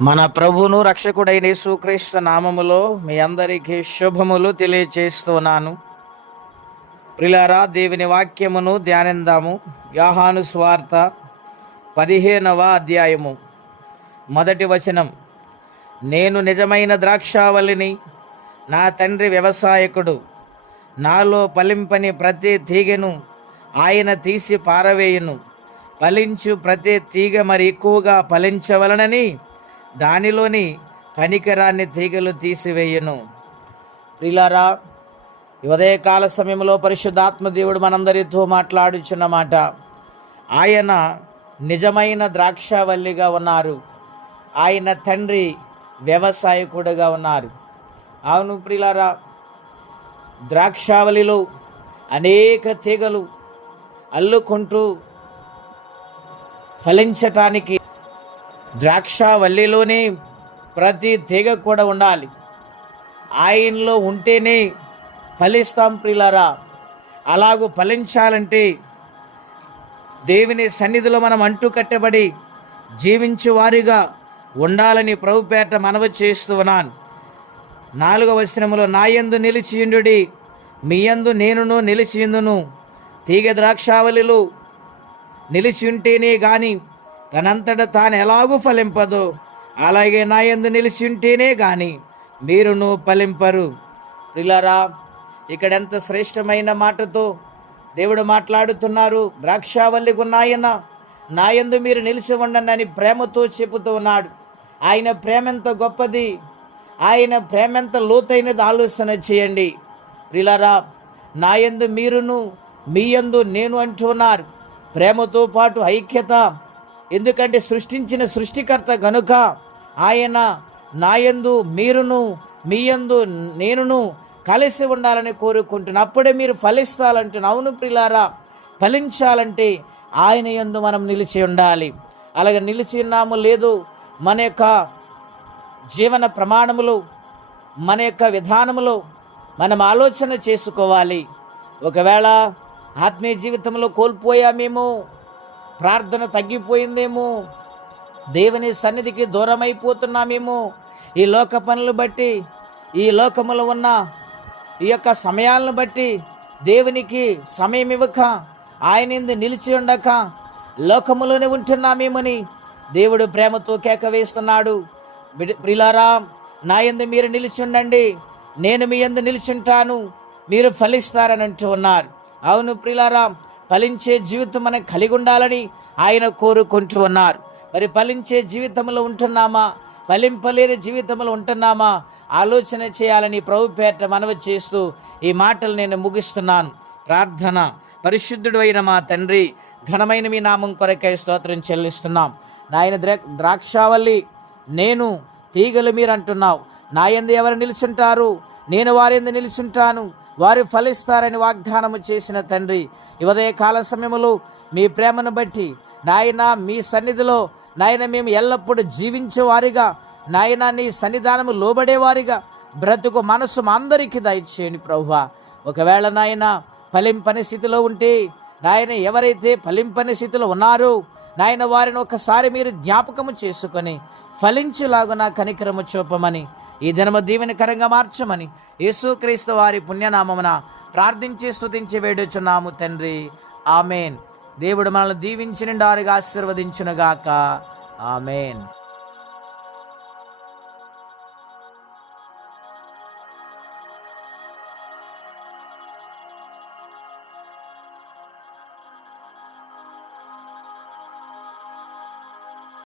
మన ప్రభువును రక్షకుడైన యేసుక్రీస్తు నామములో మీ అందరికీ శుభములు తెలియచేస్తున్నాను. ప్రియులారా, దేవుని వాక్యమును ధ్యానిందాము. యోహాను సువార్త 15వ అధ్యాయము 1వ వచనం. నేను నిజమైన ద్రాక్షావల్లిని, నా తండ్రి వ్యవసాయకుడు. నాలో ఫలింపని ప్రతి తీగను ఆయన తీసి పారవేయును. ఫలించు ప్రతి తీగ మరి ఎక్కువగా ఫలించవలనని దానిలోని కనికరాన్ని తీగలు తీసివేయును. ప్రియులారా, ఉదయకాల సమయంలో పరిశుద్ధాత్మ దేవుడు మనందరితో మాట్లాడుచున్న మాట, ఆయన నిజమైన ద్రాక్షావల్లిగా ఉన్నారు, ఆయన తండ్రి వ్యవసాయకుడుగా ఉన్నారు. అవును ప్రియులారా, ద్రాక్షావల్లిలో అనేక తీగలు అల్లుకుంటూ ఫలించటానికి ద్రాక్షావల్లిలోనే ప్రతి తీగ కూడా ఉండాలి. ఆయనలో ఉంటేనే ఫలిస్తాం ప్రియులారా. అలాగూ ఫలించాలంటే దేవుని సన్నిధిలో మనం అంటు కట్టబడి జీవించు వారిగా ఉండాలని ప్రభుపేట మనవి చేస్తూ ఉన్నాను. 4వ వచనములో, నా యందు నిలిచియుండుడి, మీ యందు నేనును నిలిచియుందును. తీగ ద్రాక్షావల్లిలో నిలిచి ఉంటేనే గాని తనంతట తాను ఎలాగూ ఫలింపదు, అలాగే నా యందు నిలిచి ఉంటేనే గాని మీరును ఫలింపరు. ప్రియులారా, ఇక్కడ ఎంత శ్రేష్టమైన మాటతో దేవుడు మాట్లాడుతున్నారు. ద్రాక్షావల్లికి ఉన్నాయన నా యందు మీరు నిలిచి ఉండండి అని ప్రేమతో చెబుతూ ఉన్నాడు. ఆయన ప్రేమ ఎంత గొప్పది, ఆయన ప్రేమ ఎంత లోతైనది ఆలోచన చేయండి. ప్రియులారా, నా యందు మీరును, మీ యందు నేను అంటున్నారు. ప్రేమతో పాటు ఐక్యత. ఎందుకంటే సృష్టించిన సృష్టికర్త గనుక ఆయన నాయందు మీరును, మీ యందు నేనును కలిసి ఉండాలని కోరుకుంటున్నాను. అప్పుడే మీరు ఫలిస్తాలంటున్నా. అవును ప్రియులారా, ఫలించాలంటే ఆయన యందు మనం నిలిచి ఉండాలి. అలాగే నిలిచి ఉన్నాము లేదు, మన యొక్క జీవన ప్రమాణములు, మన యొక్క విధానములో మనం ఆలోచన చేసుకోవాలి. ఒకవేళ ఆత్మీయ జీవితంలో కోల్పోయామేమో, ప్రార్థన తగ్గిపోయిందేమో, దేవుని సన్నిధికి దూరం అయిపోతున్నామేమో, ఈ లోక పనులు బట్టి, ఈ లోకములో ఉన్న ఈ యొక్క సమయాలను బట్టి దేవునికి సమయం ఇవ్వక, ఆయన నిలిచి ఉండక లోకములోనే ఉంటున్నామేమని దేవుడు ప్రేమతో కేక వేస్తున్నాడు. ప్రియులారా, నా యందు మీరు నిలిచి ఉండండి, నేను మీ యందు నిలిచుంటాను, మీరు ఫలిస్తారని అంటూ ఉన్నారు. అవును ప్రియులారా, ఫలించే జీవితం మనం కలిగి ఉండాలని ఆయన కోరుకుంటూ ఉన్నారు. మరి ఫలించే జీవితంలో ఉంటున్నామా, ఫలింపలేని జీవితంలో ఉంటున్నామా ఆలోచన చేయాలని ప్రభుపేట మనవి చేస్తూ ఈ మాటలు నేను ముగిస్తున్నాను. ప్రార్థన. పరిశుద్ధుడు అయిన మా తండ్రి, ఘనమైన మీ నామం కొరకై స్తోత్రం చెల్లిస్తున్నాం. నాయన ద్రాక్షావల్లి నేను, తీగలు మీరు అంటున్నావు. నా యందు ఎవరు నిలుచుంటారు, నేను వారి యందు నిలుచుంటాను, వారు ఫలిస్తారని వాగ్దానము చేసిన తండ్రి, ఈ ఉదయకాల సమయంలో మీ ప్రేమను బట్టి నాయన మీ సన్నిధిలో నాయన మేము ఎల్లప్పుడూ జీవించే వారిగా, నాయన నీ సన్నిధానము లోబడేవారిగా బ్రతుకు మనసు అందరికీ దయచేయండి ప్రభువా. ఒకవేళ నాయన ఫలింపని స్థితిలో ఉంటే, నాయన ఎవరైతే ఫలింపని స్థితిలో ఉన్నారో నాయన వారిని ఒకసారి మీరు జ్ఞాపకము చేసుకొని ఫలించులాగున కనికరము చూపమని, ఈ దినము దీవెనకరంగా మార్చమని యేసుక్రీస్తు వారి పుణ్యనామమున ప్రార్థించి స్తుతించి వేడుచున్నాము తండ్రి. ఆమెన్. దేవుడు మనల్ని దీవించి నిండారుగా ఆశీర్వదించునుగాక. ఆమెన్.